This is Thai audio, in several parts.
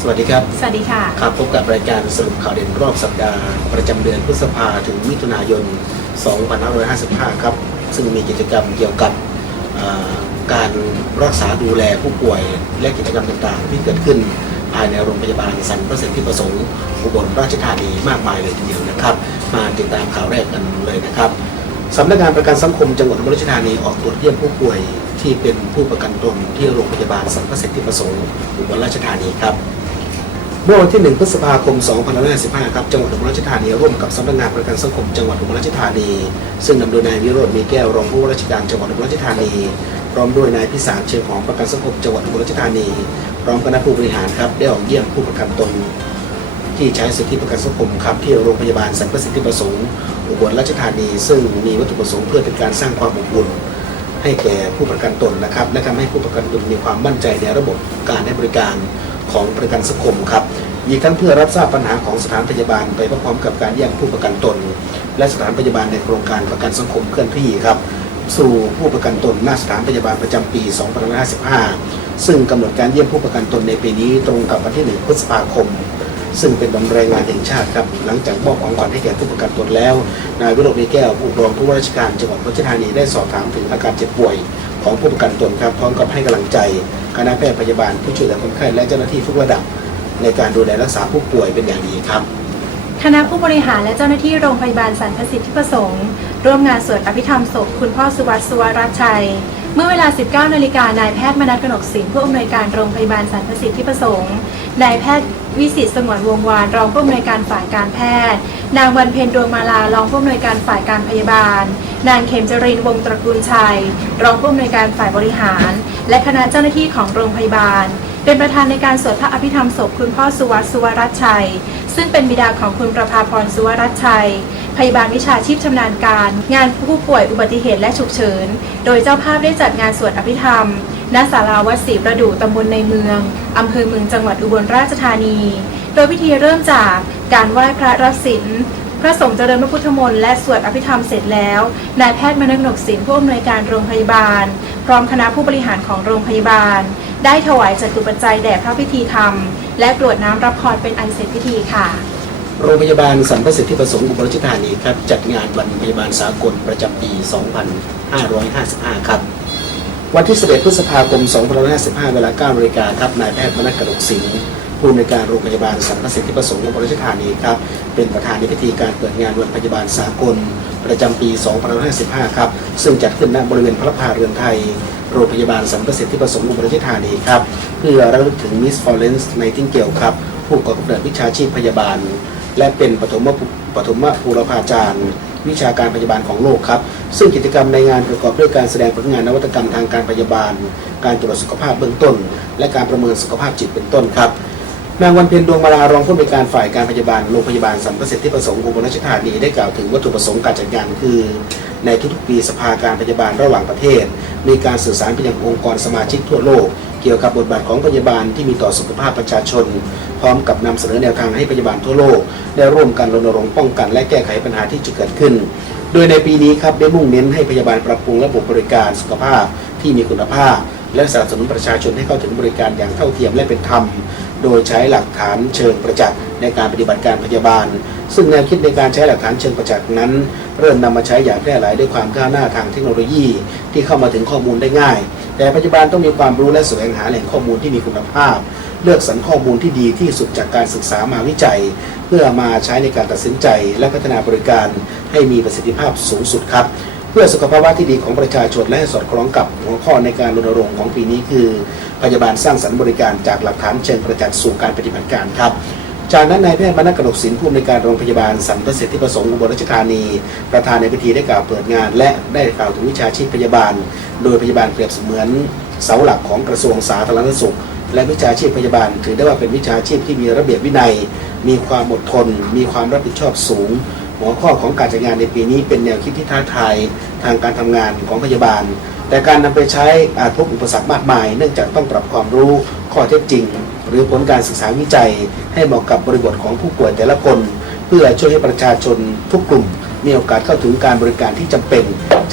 สวัสดีครับ สวัสดีค่ะ ครับพบกับรายการสรุปข่าวเด่นรอบสัปดาห์ ประจำเดือนพฤษภาถึงมิถุนายน 2555 ครับ ซึ่งมีกิจกรรมเกี่ยวกับอ่าการรักษาดูแลผู้ป่วยและกิจกรรมต่างๆ ที่เกิดขึ้นภายในโรงพยาบาลสันประสิทธิประสงค์อุบลราชธานีมากมายเลยทีเดียวนะครับ มาติดตามข่าวแรกกันเลยนะครับสำนักงานประกันสังคมจังหวัดอุบลราชธานีออกตรวจเยี่ยมผู้ป่วยที่เป็นผู้ประกันตนที่โรงพยาบาลสันประสิทธิประสงค์อุบลราชธานีครับเมื่อวันที่ 1 พฤษภาคม 2555 ครับ จังหวัดอุบลราชธานีร่วมกับสำนักงานประกันสังคมจังหวัดอุบลราชธานี ซึ่งนำโดยนายวิโรจน์มีแก้วรองผู้ว่าราชการจังหวัดอุบลราชธานี พร้อมด้วยนายพิสารเชียงหอมประกันสังคมจังหวัดอุบลราชธานี พร้อมคณะผู้บริหารครับได้ออกเยี่ยมผู้ประกันตน ที่ใช้สิทธิประกันสังคมครับที่โรงพยาบาลสรรพสิทธิประสงค์อุบลราชธานี ซึ่งมีวัตถุประสงค์เพื่อเป็นการสร้างความอบอุ่นให้แก่ผู้ประกันตนนะครับ และทำให้ผู้ประกันตนมีความมั่นใจในระบบการให้บริการ ของประกันสังคมครับอีกทั้งเพื่อรับทราบปัญหาของสถานพยาบาลไปพร้อมกับการแยกผู้ประกันตน และสถานพยาบาลในโครงการประกันสังคมเคลื่อนที่ครับ สู่ผู้ประกันตนหน้าสถานพยาบาลประจำปี2555 ซึ่งกำหนดการเยี่ยมผู้ประกันตนในปีนี้ตรงกับวันที่ 1 พฤษภาคม ซึ่งเป็นวันแรงงานแห่งชาติครับ หลังจากมอบของขวัญให้แก่ผู้ประกันตนแล้ว นายวิโรจน์มีแก้วผู้รองผู้ว่าราชการจังหวัดอุบลราชธานีได้สอบถามถึงอาการเจ็บป่วย ของผู้ประกันตนครับพร้อมกับให้กำลังใจคณะแพทย์พยาบาลผู้ช่วยเหลือคนไข้และเจ้าหน้าที่ทุกระดับ ในการดูแลรักษาผู้ป่วยเป็นอย่างดีครับ คณะผู้บริหารและเจ้าหน้าที่โรงพยาบาลสรรพสิทธิประสงค์ ร่วมงานสวดอภิธรรมศพคุณพ่อสุวัสดิ์สุวรัชชัย เมื่อเวลา 19 นาฬิกานายแพทย์มนัสกนกสินผู้อำนวยการโรงพยาบาลสรรพสิทธิประสงค์นายแพทย์วิสิตสงวนวงวานรองผู้อำนวยการฝ่ายการแพทย์ นางวันเพ็ญดวงมาลารองผู้อำนวยการฝ่ายการพยาบาล นางเขมจรินวงศ์ตระกูลชัย รองผู้อำนวยการฝ่ายบริหาร และคณะเจ้าหน้าที่ของโรงพยาบาล เป็นประธานในการสวดพระอภิธรรมศพคุณพ่อสุวัสดิ์สุวรัชชัย ซึ่งเป็นบิดาของคุณประภาพรสุวรัชชัย พยาบาลวิชาชีพชำนาญการ งานผู้ป่วยอุบัติเหตุและฉุกเฉิน โดยเจ้าภาพได้จัดงานสวดอภิธรรมณศาลาวัดศรีประดู่ตำบลในเมือง อำเภอเมืองจังหวัดอุบลราชธานี โดยพิธีเริ่มจากการไหว้พระรับศีล พระสงฆ์เจริญพระพุทธมนต์และสวดอภิธรรมเสร็จแล้ว นายแพทย์มนักนกศิลป์ผู้อำนวยการโรงพยาบาล พร้อมคณะผู้บริหารของโรงพยาบาล ได้ถวายจตุปัจจัยแด่พระพิธีธรรม และกรวดน้ำรับพรเป็นอันเสร็จพิธีค่ะ โรงพยาบาลสันประสิทธิประสงค์อุบลราชธานีครับจัดงานวันพยาบาลสากลประจำปี 2555 ครับวันที่11พฤษภาคม 2555 เวลา9นาฬิกาครับนายแพทย์มนัสกระดกสิงห์ ผู้อำนวยการโรงพยาบาลสันประสิทธิประสงค์อุบลราชธานีครับเป็นประธานในพิธีการเปิดงานวันพยาบาลสากล ประจำปี2555 ครับ ซึ่งจัดขึ้นณบริเวณพระพาเรือนไทย โรงพยาบาลสันประสิทธิประสงค์อุบลราชธานีครับเพื่อระลึกถึงมิสฟอเรนซ์ไนติงเกลครับ ผู้ก่อกำเนิดวิชาชีพพยาบาล และเป็นปฐมปฐมภูรพาจารย์วิชาการพยาบาลของโลกครับ ซึ่งกิจกรรมในงานประกอบด้วยการแสดงผลงานนวัตกรรมทางการพยาบาล การตรวจสุขภาพเบื้องต้น และการประเมินสุขภาพจิตเป็นต้นครับ นางวันเพ็ญดวงมาลารองผู้อำนวยการฝ่ายการพยาบาลโรงพยาบาลสัมประสิทธิประสงค์อุบลราชธานีได้กล่าวถึงวัตถุประสงค์การจัดงานคือ ในทุกๆปีสภาการพยาบาลระหว่างประเทศ มีการสื่อสารไปยังองค์กรสมาชิกทั่วโลก เกี่ยวกับบทบาทของพยาบาลที่มีต่อสุขภาพประชาชน พร้อมกับนำเสนอแนวทางให้พยาบาลทั่วโลก ได้ร่วมกันรณรงค์ป้องกันและแก้ไขปัญหาที่จะเกิดขึ้น โดยในปีนี้ครับได้มุ่งเน้นให้พยาบาลปรับปรุงระบบบริการสุขภาพที่มีคุณภาพและสนับสนุนประชาชนให้เข้าถึงบริการอย่างเท่าเทียมและเป็นธรรม โดยใช้หลักฐานเชิงประจักษ์ในการปฏิบัติการพยาบาล ซึ่งแนวคิดในการใช้หลักฐานเชิงประจักษ์นั้น เริ่มนำมาใช้อย่างแพร่หลายด้วยความก้าวหน้าทางเทคโนโลยี ที่เข้ามาถึงข้อมูลได้ง่าย แต่ปัจจุบันต้องมีความรู้และแสวงหาแหล่งข้อมูลที่มีคุณภาพ เลือกสรรข้อมูลที่ดีที่สุดจากการศึกษามาวิจัย เพื่อมาใช้ในการตัดสินใจ และพัฒนาบริการให้มีประสิทธิภาพสูงสุดครับ เพื่อสุขภาวะที่ดีของประชาชนและสอดคล้องกับหัวข้อในการรณรงค์ของปีนี้คือ พยาบาลสร้างสรรค์บริการจากหลักฐานเชิงประจักษ์สู่การปฏิบัติการครับจากนั้นนายแพทย์มนัสกนกศิลป์ผู้อำนวยการโรงพยาบาลสันประสิทธิประสงค์อุบลราชธานี ประธานในพิธีได้กล่าวเปิดงาน และได้กล่าวถึงวิชาชีพพยาบาล โดยพยาบาลเปรียบเสมือนเสาหลักของกระทรวงสาธารณสุข และวิชาชีพพยาบาล ถือได้ว่าเป็นวิชาชีพที่มีระเบียบวินัย มีความอดทน มีความรับผิดชอบสูง หัวข้อของการจัดงานในปีนี้เป็นแนวคิดที่ท้าทายทางการทำงานของพยาบาล แต่การนำไปใช้อาจพบอุปสรรคมากมาย เนื่องจากต้องปรับความรู้ข้อเท็จจริง หรือผลการศึกษาวิจัย ให้เหมาะกับบริบทของผู้ป่วยแต่ละคน เพื่อช่วยให้ประชาชนทุกกลุ่ม มีโอกาสเข้าถึงการบริการที่จำเป็น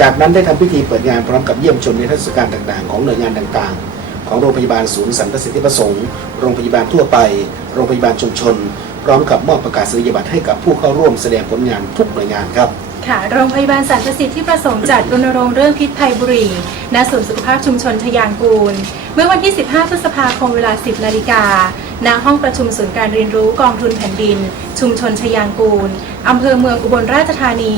จากนั้นได้ทำพิธีเปิดงานพร้อมกับเยี่ยมชมในิทศการต่างๆ ของหน่วยงานต่างๆ ของโรงพยาบาลศูนย์สันประสิทธิประสงค์ โรงพยาบาลทั่วไป โรงพยาบาลชุมชน พร้อมกับมอบประกาศนียบัตรให้กับผู้เข้าร่วมแสดงผลงานทุกหน่วยงานครับค่ะ โรงพยาบาลสรรพสิทธิ์ที่ประสงค์จัดรณรงค์เรื่องพิษภัยบุหรี่ณศูนย์สุขภาพชุมชนทยางกูล เมื่อวันที่ 15 พฤษภาคมเวลา 10 นาฬิกา ณห้องประชุมศูนย์การเรียนรู้กองทุนแผ่นดิน ชุมชนทยางกูลอำเภอเมืองอุบลราชธานี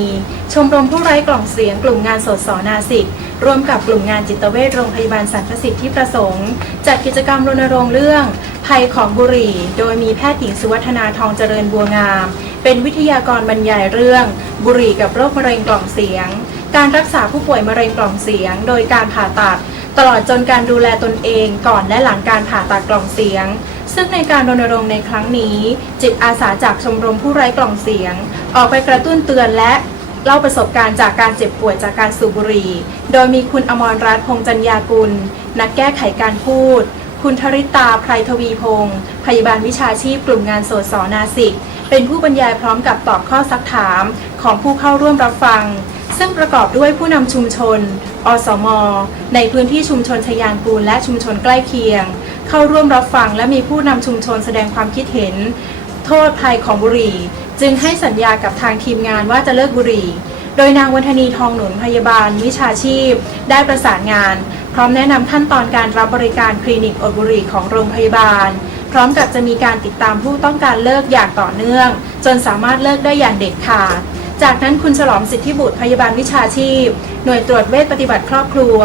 ชมรมผู้ไร้กล่องเสียงกลุ่มงานสดสอนาสิกร่วมกับกลุ่มงานจิตเวชโรงพยาบาลสรรพสิทธิ์ที่ประสงค์ จัดกิจกรรมรณรงค์เรื่อง ภัยของบุหรี่ โดยมีแพทย์หญิงสุวัฒนาทองเจริญบัวงาม เป็นวิทยากรบรรยายเรื่อง บุหรี่กับโรคมะเร็งกล่องเสียง การรักษาผู้ป่วยมะเร็งกล่องเสียง โดยการผ่าตัด ตลอดจนการดูแลตนเองก่อนและหลังการผ่าตัดกล่องเสียง ซึ่งในการรณรงค์ในครั้งนี้ จิตอาสาจากชมรมผู้ไร้กล่องเสียง ออกไปกระตุ้นเตือนและเล่าประสบการณ์จากการเจ็บป่วยจากการสูบบุหรี่ โดยมีคุณอมรรัตน์พงษ์จัญญากุล นักแก้ไขการพูด คุณธริตาไพรทวีพงศ์พยาบาลวิชาชีพกลุ่มงานโสดสอนาสิก เป็นผู้บรรยายพร้อมกับตอบข้อซักถามของผู้เข้าร่วมรับฟัง ซึ่งประกอบด้วยผู้นำชุมชน อสม ในพื้นที่ชุมชนชยางกูลและชุมชนใกล้เคียง เข้าร่วมรับฟังและมีผู้นำชุมชนแสดงความคิดเห็น โทษภัยของบุหรี่ จึงให้สัญญากับทางทีมงานว่าจะเลิกบุหรี่ โดยนางวันธนีทองหนุนพยาบาล วิชาชีพ ได้ประสานงาน พร้อมแนะนำขั้นตอนการรับบริการคลินิกอดบุหรี่ของโรงพยาบาล พร้อมกับจะมีการติดตามผู้ต้องการเลิกอย่างต่อเนื่อง จนสามารถเลิกได้อย่างเด็ดขาดจากนั้นคุณฉลองสิทธิบุตรพยาบาลวิชาชีพ หน่วยตรวจเวชปฏิบัติครอบครัว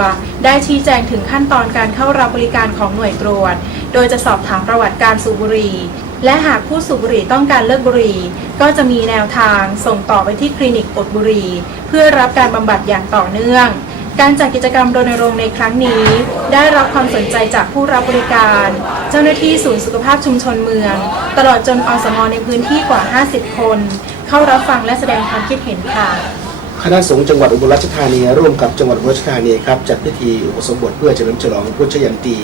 ได้ชี้แจงถึงขั้นตอนการเข้ารับบริการของหน่วยตรวจ โดยจะสอบถามประวัติการสูบบุหรี่ และหากผู้สูบบุหรี่ต้องการเลิกบุหรี่ ก็จะมีแนวทางส่งต่อไปที่คลินิกอดบุหรี่ เพื่อรับการบำบัดอย่างต่อเนื่องการจัดกิจกรรมรณรงค์ในครั้งนี้ ได้รับความสนใจจากผู้รับบริการ เจ้าหน้าที่ศูนย์สุขภาพชุมชนเมือง ตลอดจนอสมในพื้นที่กว่า 50 คน เข้ารับฟังและแสดงความคิดเห็นค่ะ คณะสงฆ์จังหวัดอุบลราชธานีร่วมกับจังหวัดอุบลราชธานีครับจัดพิธีอุปสมบทเพื่อเฉลิมฉลองพุทธยันตี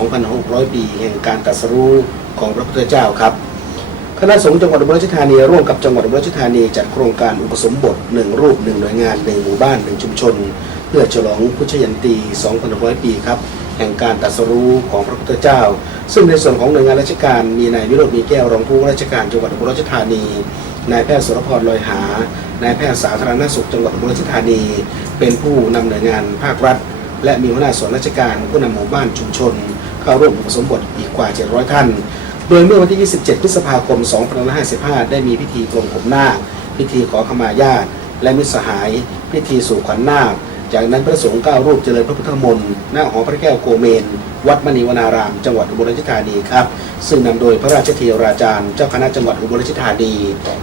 2,600 ปีแห่งการตรัสรู้ของพระพุทธเจ้าครับคณะสงฆ์จังหวัดอุบลราชธานีร่วมกับจังหวัดอุบลราชธานีจัดโครงการอุปสมบทหนึ่งรูปหนึ่งหน่วยงานหนึ่งหมู่บ้านหนึ่งชุมชน เพื่อฉลองพุทธยันตี2,600 ปีครับแห่งการตรัสรู้ของพระพุทธเจ้า ซึ่งในส่วนของหน่วยงานราชการมีนายวิโรจน์มีแก้วรองผู้ว่าราชการจังหวัดอุบลราชธานี นายแพทย์สุรพรลอยหานายแพทย์สาธารณสุขจังหวัดอุบลราชธานี เป็นผู้นำหน่วยงานภาครัฐ และมีหัวหน้าส่วนราชการผู้นำหมู่บ้านชุมชน เข้าร่วมอุปสมบทอีกกว่า 700 ท่าน โดยเมื่อวันที่ 27 พฤษภาคม 2555 ได้มีพิธีกลงผมนาคพิธีขอขมาญาติและมิตรสหาย พิธีสู่ขวัญนาค จากนั้นพระสงฆ์เก้ารูปเจริญพระพุทธมนต์หน้าหอพระแก้วโกเมน วัดมณีวนาราม จังหวัดอุบลราชธานีครับ ซึ่งนำโดยพระราชเทราจารย์ เจ้าคณะจังหวัดอุบลราชธานี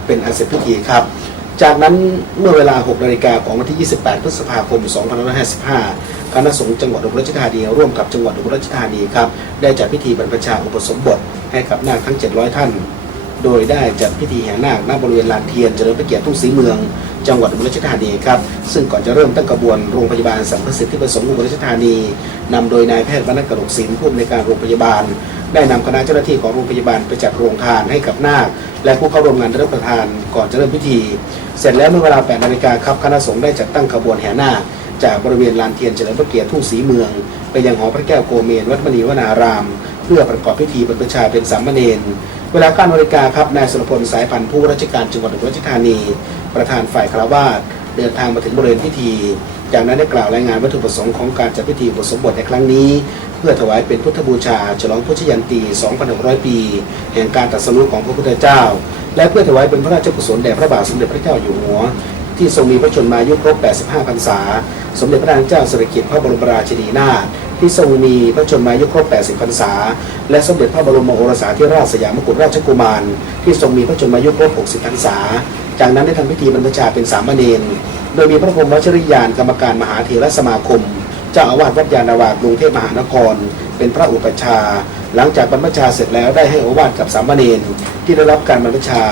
เป็นอันเสร็จพิธีครับจากนั้นเมื่อเวลา 6 นาฬิกาของวันที่ 28 พฤษภาคม 2555 คณะสงฆ์จังหวัดอุบลราชธานีร่วมกับจังหวัดอุบลราชธานีครับ ได้จัดพิธีบรรพชาอุปสมบทให้กับนาคทั้ง 700 ท่าน โดยได้จัดพิธีแห่นาคณบริเวณลานเทียนเจริญพระเกียรติทุ่งศรีเมือง จังหวัดอุบลราชธานีครับ ซึ่งก่อนจะเริ่มตั้งกระบวนโรงพยาบาลสัมประสิทธิประสงค์อุบลราชธานีนำโดยนายแพทย์วรรณกนกศิลป์ผู้อำนวยการโรงพยาบาล ได้นำคณะเจ้าหน้าที่ของโรงพยาบาลไปจัดโรงทานให้กับนาคและผู้เข้าร่วมงานรับประทานก่อนจะเริ่มพิธี เสร็จแล้วเมื่อเวลา8นาฬิกาครับคณะสงฆ์ได้จัดตั้งขบวนแห่นาคจากบริเวณลานเทียนเฉลิมพระเกียรติทุ่งศรีเมือง ไปยังหอพระแก้วโกเมนวัดมณีวนาราม เพื่อประกอบพิธีบรรพชาเป็นสามเณร เวลา9นาฬิกาครับนายสุรพลสายพันธุ์ผู้ราชการจังหวัดอุบลราชธานี ประธานฝ่ายคารวาสเดินทางมาถึงบริเวณพิธี จากนั้นได้กล่าวรายงานวัตถุประสงค์ของการจัดพิธีอุปสมบทในครั้งนี้ เพื่อถวายเป็นพุทธบูชา ฉลองพุทธยันตี 2,600 ปี แห่งการตรัสรู้ของพระพุทธเจ้า และเพื่อถวายเป็นพระราชกุศลแด่พระบาทสมเด็จพระเจ้าอยู่หัวที่ทรงมีพระชนมายุครบ 85 พรรษา สมเด็จพระนางเจ้าสิริกิติ์พระบรมราชินีนาถ ที่ทรงมีพระชนมายุครบ 80 พรรษา และสมเด็จพระบรมโอรสาธิราชสยามกุฎราชกุมาร ที่ทรงมีพระชนมายุครบ 60 พรรษา จากนั้นได้ทำพิธีบรรพชาเป็นสามเณร โดยมีพระพรหมวชริยานกรรมการมหาเถรสมาคม เจ้าอาวาสวัดยานาวากรุงเทพมหานคร เป็นพระอุปัชฌาย์หลังจากบรรพชาเสร็จแล้วได้ให้อวาทกับสามเณรที่ได้รับการบรรพชา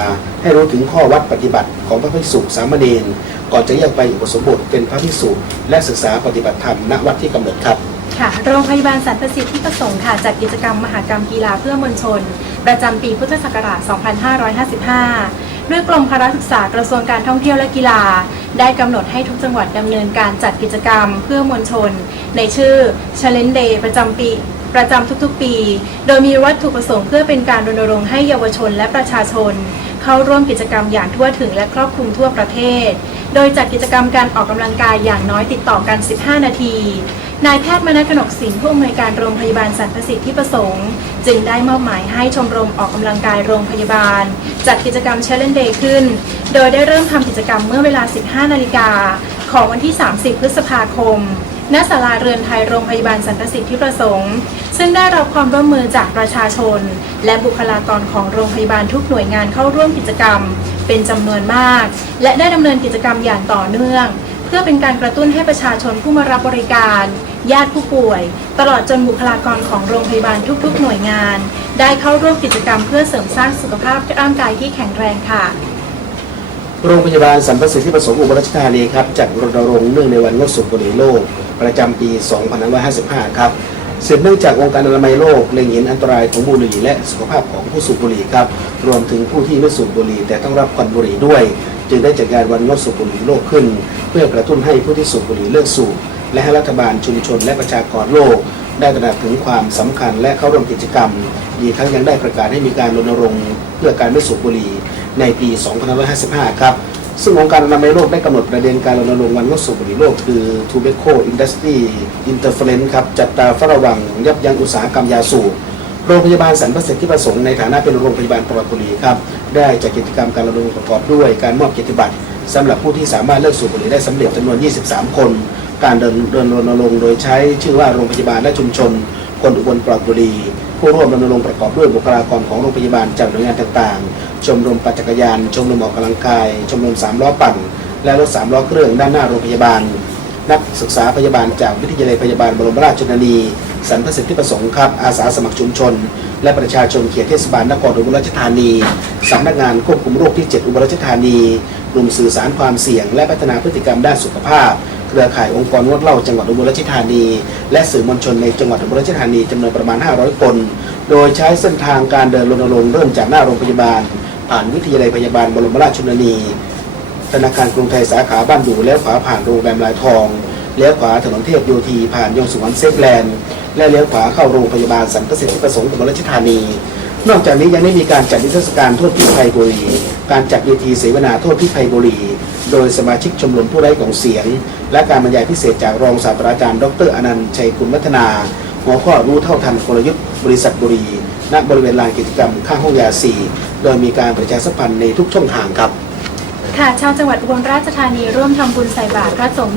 ให้รู้ถึงข้อวัดปฏิบัติของพระภิกษุสามเณร ก่อนจะแยกไปอุปสมบทเป็นพระภิกษุและศึกษาปฏิบัติธรรมณวัดที่กำหนดครับ ค่ะโรงพยาบาลสรรพสิทธิที่ประสงค์ค่ะจัดกิจกรรมมหกรรมกีฬาเพื่อมวลชน ประจำปีพุทธศักราช 2555 ด้วยกรมพละศึกษากระทรวงการท่องเที่ยวและกีฬา ได้กำหนดให้ทุกจังหวัดดำเนินการจัดกิจกรรมเพื่อมวลชน ในชื่อ Challenge Day ประจำปีประจำทุกๆปี โดยมีวัตถุประสงค์เพื่อเป็นการรณรงค์ให้เยาวชนและประชาชน เข้าร่วมกิจกรรมอย่างทั่วถึงและครอบคลุมทั่วประเทศ โดยจัดกิจกรรมการออกกำลังกายอย่างน้อยติดต่อกัน 15 นาที นายแพทย์มนกนกศิลป์ผู้อำนวยการโรงพยาบาลสรรพสิทธิประสงค์ จึงได้มอบหมายให้ชมรมออกกำลังกายโรงพยาบาล จัดกิจกรรม Challenge Day ขึ้น โดยได้เริ่มทำกิจกรรมเมื่อเวลา 15 นาฬิกาของวันที่ 30 พฤษภาคมณศาลาเรือนไทยโรงพยาบาลสรรพสิทธิประสงค์ ซึ่งได้รับความร่วมมือจากประชาชน และบุคลากรของโรงพยาบาลทุกหน่วยงานเข้าร่วมกิจกรรม เป็นจำนวนมาก และได้ดำเนินกิจกรรมอย่างต่อเนื่อง เพื่อเป็นการกระตุ้นให้ประชาชนผู้มารับบริการ ญาติผู้ป่วย ตลอดจนบุคลากรของโรงพยาบาลทุกๆ หน่วยงาน ได้เข้าร่วมกิจกรรมเพื่อเสริมสร้างสุขภาพร่างกายที่แข็งแรงค่ะ โรงพยาบาลสัมประสิทธิประสงค์อุบลราชธานีครับจัดรณรงค์เนื่องในวันงดสูบบุหรี่โลก ประจำปี 2555 ครับ สืบเนื่องจากองค์การอนามัยโลกเล็งเห็นอันตรายของบุหรี่และสุขภาพของผู้สูบบุหรี่ครับ รวมถึงผู้ที่ไม่สูบบุหรี่แต่ต้องรับควันบุหรี่ด้วย จึงได้จัดการวันงดสูบบุหรี่โลกขึ้น เพื่อกระตุ้นให้ผู้ที่สูบบุหรี่เลิกสูบและให้รัฐบาลชุมชนและประชากรโลก ได้ตระหนักถึงความสำคัญและเข้าร่วมกิจกรรมอีกทั้งยังได้ประกาศให้มีการรณรงค์เพื่อการไม่สูบบุหรี่ในปี 2555 ครับ ซึ่งองค์การอนามัยโลกได้กำหนดประเด็นการรณรงค์วันงดสูบบุหรี่โลกคือ Tobacco Industry Interference ครับจัดตาเฝ้าระวังยับยั้งอุตสาหกรรมยาสูบโรงพยาบาลสรรพสิทธิประสงค์ในฐานะเป็นโรงพยาบาลปลอดบุหรี่ครับได้จัดกิจกรรมการรณรงค์ประกอบด้วยการมอบเกียรติบัตรสำหรับผู้ที่สามารถเลิกสูบบุหรี่ได้สำเร็จจำนวน 23 คน การเดินเดินรณรงค์โดยใช้ชื่อว่าโรงพยาบาลและชุมชน คนอุบลปลอดบุรี ผู้ร่วมรณรงค์ประกอบด้วยบุคลากรของโรงพยาบาลจากหน่วยงานต่างๆ ชมรมปั่นจักรยาน ชมรมออกกำลังกาย ชมรมสามล้อปั่น และรถสามล้อเครื่องด้านหน้าโรงพยาบาล นักศึกษาพยาบาลจากวิทยาลัยพยาบาลบรมราชชนนีสรรพสิทธิประสงค์ครับอาสาสมัครชุมชน และประชาชนเขตเทศบาลนครอุบลราชธานีสำนักงานควบคุมโรคที่ 7 อุบลราชธานีกลุ่มสื่อสารความเสี่ยง และพัฒนาพฤติกรรมด้านสุขภาพ เครือข่ายองค์กรงดเหล้าจังหวัดอุบลราชธานี และสื่อมวลชนในจังหวัดอุบลราชธานีจำนวนประมาณ 500 คน โดยใช้เส้นทางการเดินรณรงค์เริ่มจากหน้าโรงพยาบาล ผ่านวิทยาลัยพยาบาลบรมราชชนนี ธนาคารกรุงไทยสาขาบ้านดูแล้วขวาผ่านโรงแรมลายทองเลี้ยวขวาถนนเทพโยธีผ่านยงสุวรรณเซฟแลนด์และเลี้ยวขวาเข้าโรงพยาบาลสันประสิทธิประสงค์อุบลราชธานี นอกจากนี้ยังได้มีการจัดนิทรรศการโทษพิษภัยบุรี การจัดเวทีเสวนาโทษพิษภัยบุรี โดยสมาชิกชมรมผู้ไร้ของเสียง และการบรรยายพิเศษจากรองศาสตราจารย์ ดรอนันต์ชัยกุลวัฒนา หัวข้อรู้เท่าทันกลยุทธ์บริษัทบุรี ณ บริเวณลานกิจกรรมข้างห้องยาสีโดยมีการประชาสัมพันธ์ในทุกช่องทางครับค่ะชาวจังหวัดอุบลราชธานีร่วมทำบุญใส่บาตรพระสงฆ์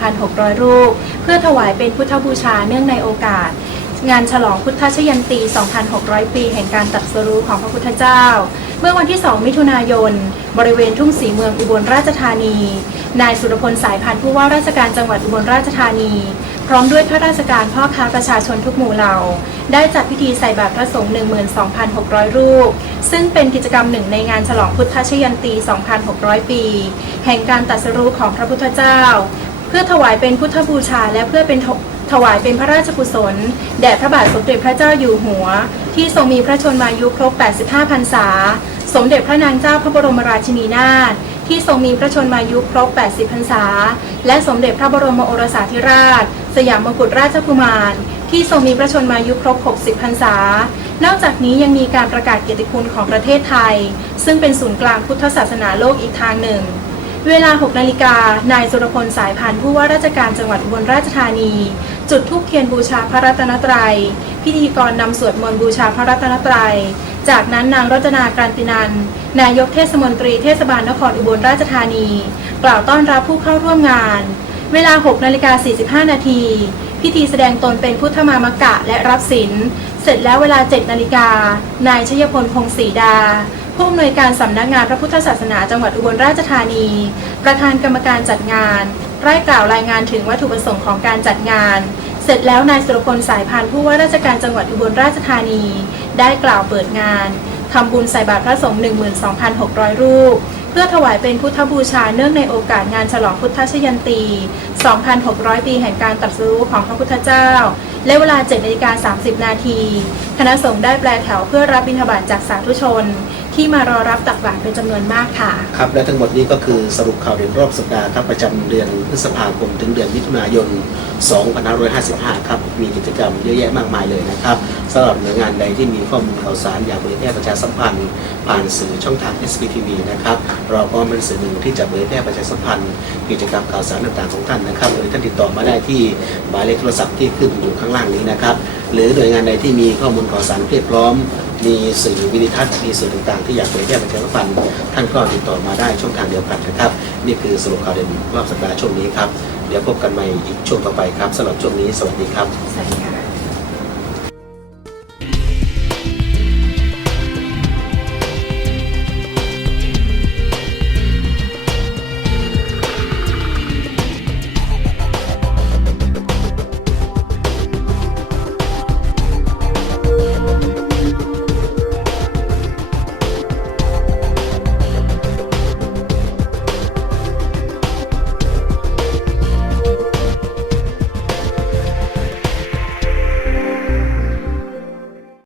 12,600 รูป เพื่อถวายเป็นพุทธบูชาเนื่องในโอกาส งานฉลองพุทธชยันตี 2,600 ปี แห่งการตรัสรู้ของพระพุทธเจ้า เมื่อวันที่ 2 มิถุนายน บริเวณทุ่งสีเมืองอุบลราชธานี นายสุรพลสายพันธุ์ผู้ว่าราชการจังหวัดอุบลราชธานี พร้อมด้วยข้าราชการพ่อค้าประชาชนทุกหมู่เหล่า ได้จัดพิธีใส่บาตรพระสงฆ์12,600 รูป ซึ่งเป็นกิจกรรมหนึ่งในงานฉลองพุทธชยันตี 2,600 ปี แห่งการตรัสรู้ของพระพุทธเจ้า เพื่อถวายเป็นพุทธบูชาและเพื่อเป็น ถวายเป็นพระราชกุศล แด่พระบาทสมเด็จพระเจ้าอยู่หัว ที่ทรงมีพระชนมายุครบ 85 พรรษา สมเด็จพระนางเจ้าพระบรมราชินีนาถที่ทรงมีพระชนมายุครบ 80 พรรษา และสมเด็จพระบรมโอรสาธิราช สยามมกุฎราชกุมาร ที่ทรงมีพระชนมายุครบ 60 พรรษา นอกจากนี้ยังมีการประกาศเกียรติคุณของประเทศไทย ซึ่งเป็นศูนย์กลางพุทธศาสนาโลกอีกทางหนึ่ง เวลา 6 นาฬิกา นายสุรพลสายพันธ์ผู้ว่าราชการจังหวัดอุบลราชธานี จุดธูปเทียนบูชาพระรัตนตรัย พิธีกรนำสวดมนต์บูชาพระรัตนตรัย จากนั้นนางรจนาการตินัน นายกเทศมนตรีเทศบาลนครอุบลราชธานี กล่าวต้อนรับผู้เข้าร่วมงาน เวลา 6นาฬิกา45 นาที พิธีแสดงตนเป็นพุทธมามกะและรับศีล เสร็จแล้วเวลา 7นาฬิกา นายชยพลพงศรีดาผู้อำนวยการสำนักงานพระพุทธศาสนาจังหวัดอุบลราชธานี ประธานกรรมการจัดงาน ไร่กล่าวรายงานถึงวัตถุประสงค์ของการจัดงาน เสร็จแล้วนายสุรพลสายพันธุ์ผู้ว่าราชการจังหวัดอุบลราชธานี ได้กล่าวเปิดงานทำบุญใส่บาตรพระสงฆ์12,600 รูป เพื่อถวายเป็นพุทธบูชาเนื่องในโอกาสงานฉลองพุทธชยันตี 2,600 ปีแห่งการตรัสรู้ของพระพุทธเจ้า และเวลา7นาฬิกา30 นาที คณะสงฆ์ได้แปลแถวเพื่อรับบิณฑบาตจากสาธุชน ที่มารอรับตักบาตรเป็นจำนวนมากค่ะ ครับและทั้งหมดนี้ก็คือสรุปข่าวเด่นรอบสัปดาห์ครับประจำเดือนพฤษภาคมถึงเดือนมิถุนายน 2555 ครับ มีกิจกรรมเยอะแยะมากมายเลยนะครับสำหรับหน่วยงานใดที่มีข้อมูลข่าวสารอยากเผยแพร่ประชาสัมพันธ์ผ่านสื่อช่องทาง SPTV นะครับเราพร้อมเป็นสื่อหนึ่งที่จะเผยแพร่ประชาสัมพันธ์ กิจกรรมข่าวสารต่างๆของท่านนะครับหรือท่านติดต่อมาได้ที่หมายเลขโทรศัพท์ที่ขึ้นอยู่ข้างล่างนี้นะครับ หรือหน่วยงานใดที่มีข้อมูลข่าวสารเพียบพร้อม มีสื่อวิดิทัศน์มีสื่อต่างๆ ที่อยากเผยแพร่ประชาสัมพันธ์ท่านก็ติดต่อมาได้ช่องทางเดียวกันนะครับ นี่คือสรุปข่าวเด่นรอบสัปดาห์ช่วงนี้ครับ เดี๋ยวพบกันใหม่อีกช่วงต่อไปครับสำหรับช่วงนี้สวัสดีครับ สวัสดีค่ะ